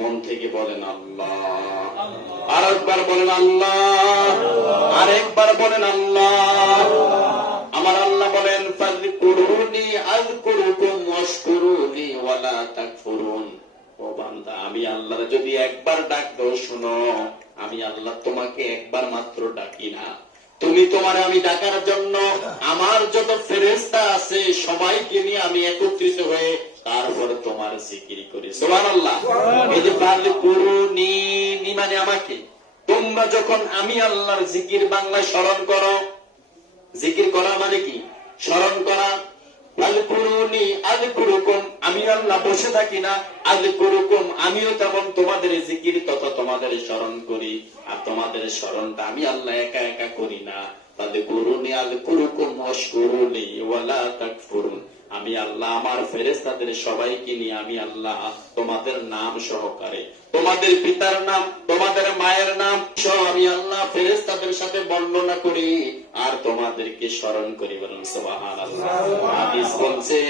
মন থেকে বলেন আল্লাহ, আরেকবার বলেন আল্লাহ, আরেকবার বলেন আল্লাহ। আমার আল্লাহ বলেন ফাযকুরুনি আযকুরুকুম ওয়াশকুরুনি ওয়ালা তাকফুরুন। ও বান্দা, আমি আল্লাহর যদি একবার ডাক দাও, শুনো, আমি আল্লাহ তোমাকে একবার মাত্র ডাকি না, তুমি তোমার আমি ডাকার জন্য আমার যত ফেরেশতা আছে সবাইকে নিয়ে আমি একত্রিত হয়ে তারপর তোমার জিকির করি। সুবহানাল্লাহ। এই যে ফাযকুরুনি মানে আমাকে, তোমরা যখন আমি আল্লাহর জিকির বাংলায় স্মরণ করো, জিকির করা মানে কি? স্মরণ করা। আযকুরুনি আযকুরুকুম, আমি আল্লাহ বসে থাকি না, আযকুরুকুম আমিও তেমন তোমাদের জিকির তথা তোমাদের স্মরণ করি। আর তোমাদের স্মরণটা আমি আল্লাহ একা একা করি না। ফাযকুরুনি আযকুরুকুম ওয়াশকুরুনি ওয়ালা তাকফুরুন। আমি আল্লাহ আমার ফেরেশতাদের সবাইকে নিয়ে আমি আল্লাহ তোমাদের নাম সহকারে, তোমাদের পিতার নাম, তোমাদের মায়ের নাম সহ আমি আল্লাহ ফেরেশতাদের সাথে বর্ণনা করি আর তোমাদেরকে স্মরণ করি। বলুন সুবহানাল্লাহ। হাদিস বলছে,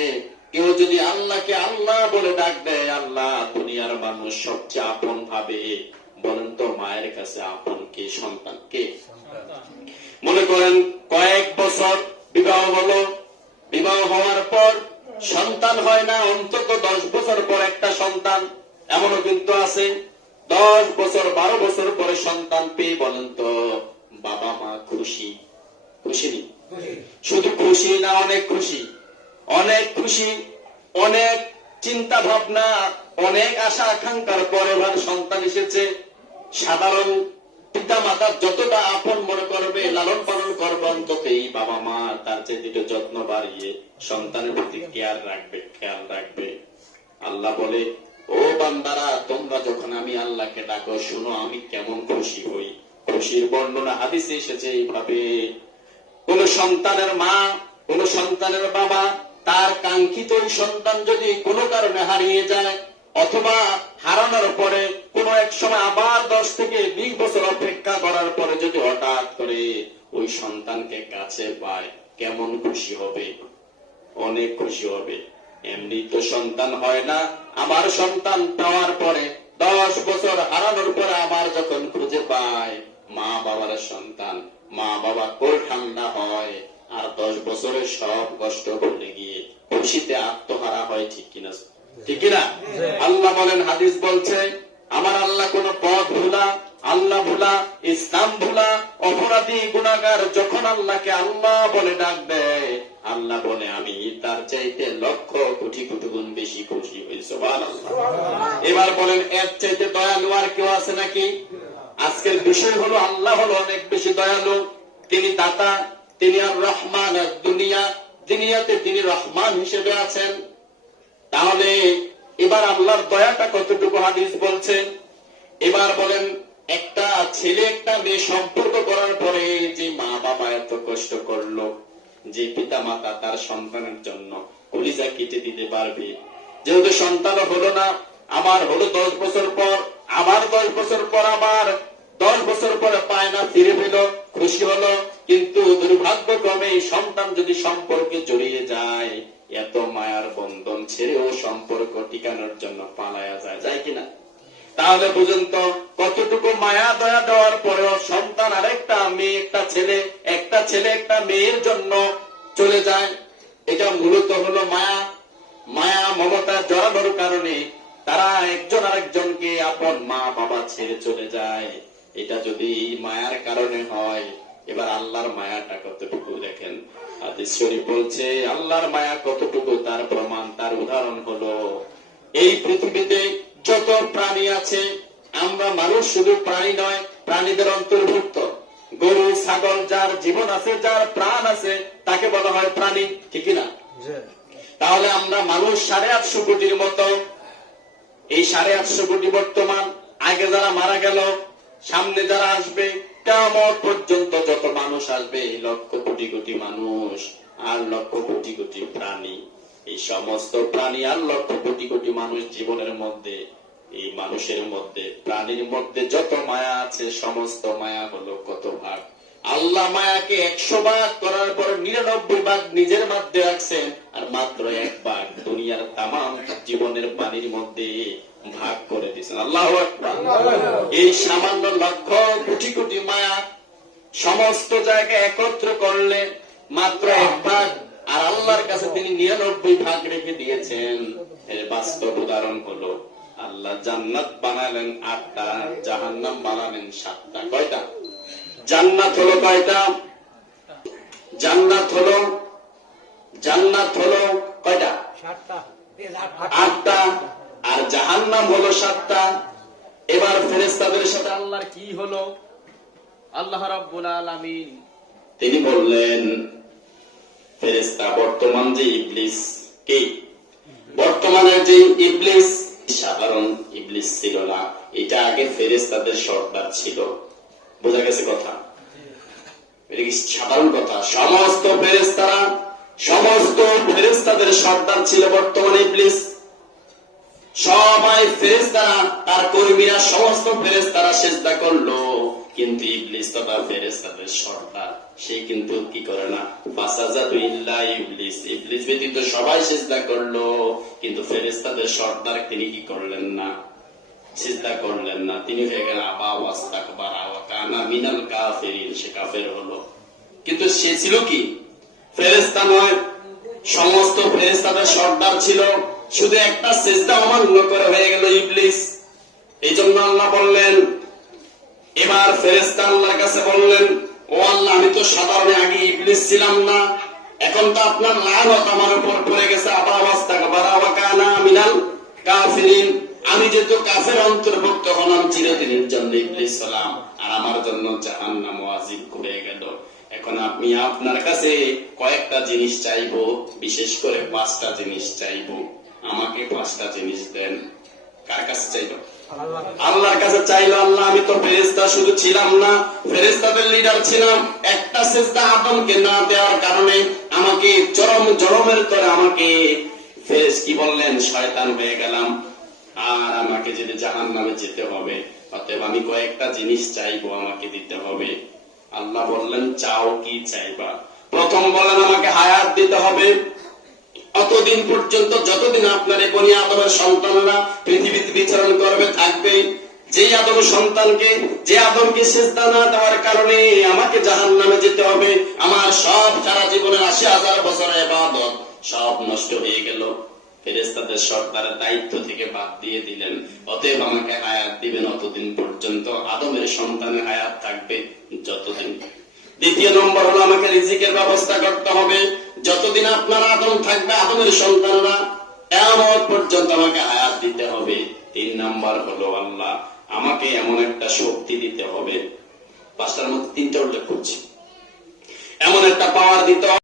কেউ যদি আল্লাহকে আল্লাহ বলে ডাক দেয়, আল্লাহ দুনিয়ার মানুষ সবচেয়ে আপন ভাবে। বলেন তো, মায়ের কাছে আপন কে? সন্তান কে? মনে করেন কয়েক বছর বিবাহ হলো, বিবাহ হওয়ার পর সন্তান হয় না, অন্তত 10 বছর পর একটা সন্তান। এমনও কিন্তু আছে 10 বছর 12 বছর পরে সন্তান পেয়ে বলেন তো বাবা মা খুশি? খুশি নি? শুধু খুশি না, অনেক খুশি, অনেক খুশি, অনেক চিন্তা ভাবনা, অনেক আশা আকাঙ্ক্ষার পরে এবার সন্তান এসেছে। সাধারণ পিতা মাতা যতটা আপন মনে করবে, লালন পালন করবে, অন্তত এই বাবা মা তার চেয়ে যত্ন বাড়িয়ে সন্তানের প্রতি কেয়ার রাখবে, খেয়াল রাখবে। আল্লাহ বলে, ও বান্দারা, তোমরা যখন আমি আল্লাহকে ডাকো, শুনো আমি কেমন খুশি হই। খুশির বর্ণনা হাদিসে এসেছে এইভাবে, কোন সন্তানের মা, কোন সন্তানের বাবা, তার কাঙ্ক্ষিত ওই সন্তান যদি কোনো কারণে হারিয়ে যায়, অথবা হারানোর পরে কোন এক সময় আবার 10 থেকে 20 বছর অপেক্ষা করার পরে যদি হঠাৎ করে ওই সন্তানকে কাছে পায়, কেমন খুশি হবে? অনেক খুশি হবে। এমনি তো সন্তান হয় না, আবার সন্তান পাওয়ার পরে 10 বছর হারানোর পরে আবার যখন খুঁজে পায় মা বাবার সন্তান, মা বাবা কোল ঠান্ডা হয় আর 10 বছরের সব কষ্ট ভুলে গিয়ে খুশিতে আত্মহারা হয়। ঠিক কিনা? ঠিক কিনা? আল্লাহ বলেন, হাদিস বলছে, আমার আল্লাহ কোন পথ ভুলা, আল্লাহ ভুলা, ইসলাম ভুলা, অপরাধী গুনাহগার যখন আল্লাহকে আল্লাহ বলে ডাক দেয়, আল্লাহ বলে আমি তার চাইতে লক্ষ কোটি কোটি গুণ বেশি খুশি হই। সুবহানাল্লাহ। এবার বলেন, এর চাইতে দয়ালু আর কেউ আছে নাকি? আজকের বিষয় হলো, আল্লাহ হলো অনেক বেশি দয়ালু। তিনি দাতা, তিনি আর রহমান। দুনিয়াতে তিনি রহমান হিসেবে আছেন। তাহলে এবার আল্লাহর দয়াটা কতটুকু হাদিস বলছেন। এবার বলেন, একটা ছেলে একটা মেয়ে সম্পর্ক করার পরে যে মা বাবা এত কষ্ট করলো, যে পিতা মাতা তার সন্তানের জন্য কলিজা কেটে দিতে পারবে, যেহেতু সন্তান হলো না, আবার হলো 10 বছর পর, আবার 10 বছর পর, আবার 10 বছর পরে পায় না, ফিরে পেল, খুশি হলো। কিন্তু দুর্ভাগ্যক্রমে এই সন্তান যদি সম্পর্কে জড়িয়ে যায়, এত মায়ার বন্ধন ছেড়েও সম্পর্ক টিকানোর জন্য পালায়া যায়, যায় কিনা? তাহলে বুঝুন তো, কতটুকু মায়া দয়া দেওয়ার পরেও সন্তান আরেকটা মেয়ে, একটা ছেলে, একটা ছেলে একটা মেয়ের জন্য চলে যায়। এটা মূলত হলো মায়া, মায়া মমতা জড়ানোর কারণে তারা একজন আরেকজনকে আপন মা বাবা ছেড়ে চলে যায়। এটা যদি মায়ার কারণে হয়, এবার আল্লাহর মায়াটা কতটুকু দেখেন। হাদিস শরীফ বলছে, আল্লাহর মায়া কতটুকু তার প্রমাণ, তার উদাহরণ হলো, এই পৃথিবীতে যত প্রাণী আছে, আমরা মানুষ শুধু প্রাণী নয়, প্রাণীদের অন্তর্ভুক্ত। গরু ছাগল, যার জীবন আছে, যার প্রাণ আছে, তাকে বলা হয় প্রাণী। ঠিক না? তাহলে আমরা মানুষ 850 কোটির মতো। এই 850 কোটি বর্তমান, আগে যারা মারা গেল, সামনে যারা আসবে, কিয়ামত পর্যন্ত যত মানুষ আসবে, লক্ষ কোটি কোটি মানুষ আর লক্ষ কোটি কোটি প্রাণী। এই সমস্ত প্রাণী আর লক্ষ কোটি কোটি মানুষ জীবনের মধ্যে, এই মানুষের মধ্যে, প্রাণীর মধ্যে যত মায়া আছে, সমস্ত মায়া হলো কত ভাগ? আল্লাহ মায়াকে 100 ভাগ করার পর 99 ভাগ নিজের মধ্যে রাখছেন, আর মাত্র 1 ভাগ দুনিয়ার তামাম জীবনের পানির মধ্যে ভাগ করে দিয়েছেন। আল্লাহু আকবার। এই সামান্য লক্ষ কোটি কোটি মায়া সমস্ত জায়গায় একত্র করলে মাত্র 1 ভাগ, আর আল্লাহর কাছে তিনি 99 ভাগ রেখে দিয়েছেন। এর বাস্তব উদাহরণ হলো আল্লাহ জান্নাত বানালেন 8টা, জাহান্নাম বানালেন 7টা। কয়টা? জান্নাত হলো কয়টা? জান্নাত হলো কয়টা? 8টা, আর জাহান্নাম হলো 7টা। এবার ফেরেশতাদের সাথে আল্লাহর কি হলো? আল্লাহ রাব্বুল আলামিন তিনি বললেন, ফেরেশতা বর্তমান যে ইবলিস, কে বর্তমানে যে ইবলিস সাধারণ ইবলিস ছিল না, এটা আগে ফেরেশতাদের সর্দার ছিল। বোঝা গেছে কথা? এটা কি সাধারণ কথা? সমস্ত ফেরেশতাদের সর্দার ছিল বর্তমানে ইবলিস। সবাই ফেরেশতারা, তার কর্মীরা, সমস্ত ফেরেশতারা সিজদা করলো, কিন্তু ইবলিস তো তার ফেরেশতাদের সর্দার, সে কিন্তু কি করে না? ফাসাজাদু ইল্লা ইবলিস, ইবলিস ব্যতীত সবাই সিজদা করলো, কিন্তু ফেরেশতাদের সর্দার তিনি কি করলেন না? সিজদা করলেন না। তিনি হয়ে গেলেন আবা ওয়াস্তাকবারা ওয়া কানা মিনাল কাফিরিন, সে কাফের হলো। কিন্তু সে ছিল কি? ফেরেশতা নয়, সমস্ত ফেরেশতাদের সর্দার ছিল, শুধু একটা সিজদা অমান্য করে হয়ে গেল ইবলিস। এই জন্য আল্লাহ বললেন, এবার ফেরেশতা আল্লাহর কাছে বললেন, ও আল্লাহ, আমি তো সাধারণ আগে ইবলিস ছিলাম না, এখন তো আপনার লানত আমার উপর পড়ে গেছে, আবা ওয়াস্তাকবারা ওয়া কানা মিনাল কাফিরিন, আমি যেহেতু কাফের অন্তর্ভুক্ত হলাম, চিরদিনের জন্য ইবলিস হলাম, আর আমার জন্য জাহান্নাম ওয়াজিব করে গেল। এখন আমি আপনার কাছে কয়েকটা জিনিস চাইবো, বিশেষ করে 5টা জিনিস চাইবো, আমাকে 5টা জিনিস দেন। কার কাছে চাইলো? আল্লাহর কাছে চাইলো। আল্লাহ, আমি তো ফেরেশতা শুধু ছিলাম না, ফেরেশতাদের লিডার ছিলাম। একটা সিজদা আদমকে না দেওয়ার কারণে আমাকে জড়মের তরে আমাকে কি বললেন, শয়তান হয়ে গেলাম, আর আমাকে যদি জাহান্নামে যেতে হবে। অতএব আমি কয়েকটা জিনিস চাইবো, আমাকে দিতে হবে। আল্লাহ বললেন, চাও কি চাইবা? প্রথম বলেন, আমাকে হায়াত দিতে হবে অতদিন পর্যন্ত যতদিন আপনার এই বনি আদমের সন্তানরা পৃথিবীতে বিচরণ করবে, থাকবে। যে আদমকে সিজদা না দেওয়ার কারণে আমাকে জাহান্নামে যেতে হবে, আমার সব সারা জীবনের 80,000 বছরের ইবাদত সব নষ্ট হয়ে গেল। ফেরেশতাদের সর্দারের দায়িত্ব থেকে বাদ দিয়ে দিলেন। অতএব আমাকে হায়াত দিবেন অতদিন পর্যন্ত, আদমের সন্তানের হায়াত থাকবে যতদিন। দ্বিতীয় নম্বর হলো, আমাকে রিজিকের ব্যবস্থা করতে হবে। যতদিন আপনার আদম থাকবে, আদমের সন্তানরা কিয়ামত পর্যন্ত আমাকে হায়াত দিতে হবে। 3 নম্বর হলো, আল্লাহ আমাকে এমন একটা শক্তি দিতে হবে। 5টার মধ্যে 3টা উল্লেখ করছি। এমন একটা পাওয়ার দিতে হবে